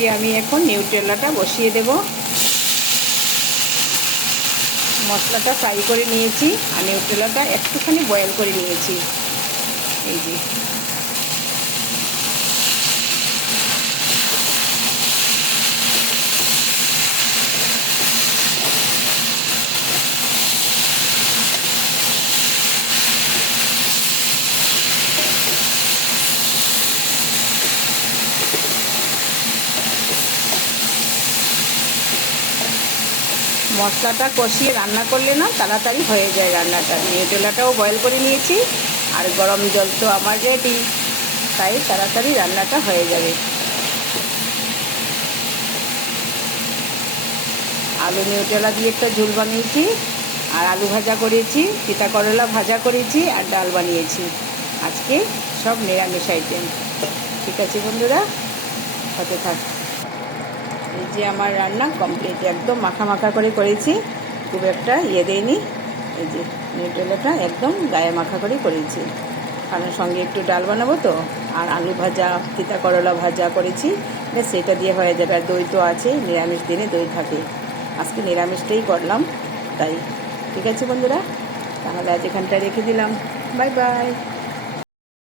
যে আমি এখন নিউট্রেলাটা বসিয়ে দেব। মশলাটা ফ্রাই করে নিয়েছি আর নিউট্রেলাটা একটুখানি বয়েল করে নিয়েছি। এই যে মশলাটা কষিয়ে রান্না করলে না তাড়াতাড়ি হয়ে যায় রান্নাটা। নিউট্রেলাটাও বয়েল করে নিয়েছি আর গরম জল তো আমার রেডি, তাই তাড়াতাড়ি রান্নাটা হয়ে যাবে। আলু নিউট্রেলা দিয়ে একটা ঝোল বানিয়েছি আর আলু ভাজা করেছি, তিতা করলা ভাজা করেছি আর ডাল বানিয়েছি। আজকে সব নিরামিষ আইটেম। ঠিক আছে বন্ধুরা, হতে থাক। এই যে আমার রান্না কমপ্লিট, একদম মাখা মাখা করে করেছি, খুব একটা দেয়নি। এই যে নিউট্রেলাটা একদম গায়ে মাখা করে করেছি, কারণ সঙ্গে একটু ডাল বানাবো তো, আর আলু ভাজা তিতা করলা ভাজা করেছি, বেশ সেটা দিয়ে হয়ে যাবে। আর দই তো আছে, নিরামিষ দিনে দই থাকে, আজকে নিরামিষটাই করলাম তাই। ঠিক আছে বন্ধুরা, তাহলে আজ এখানটা রেখে দিলাম। Bye bye.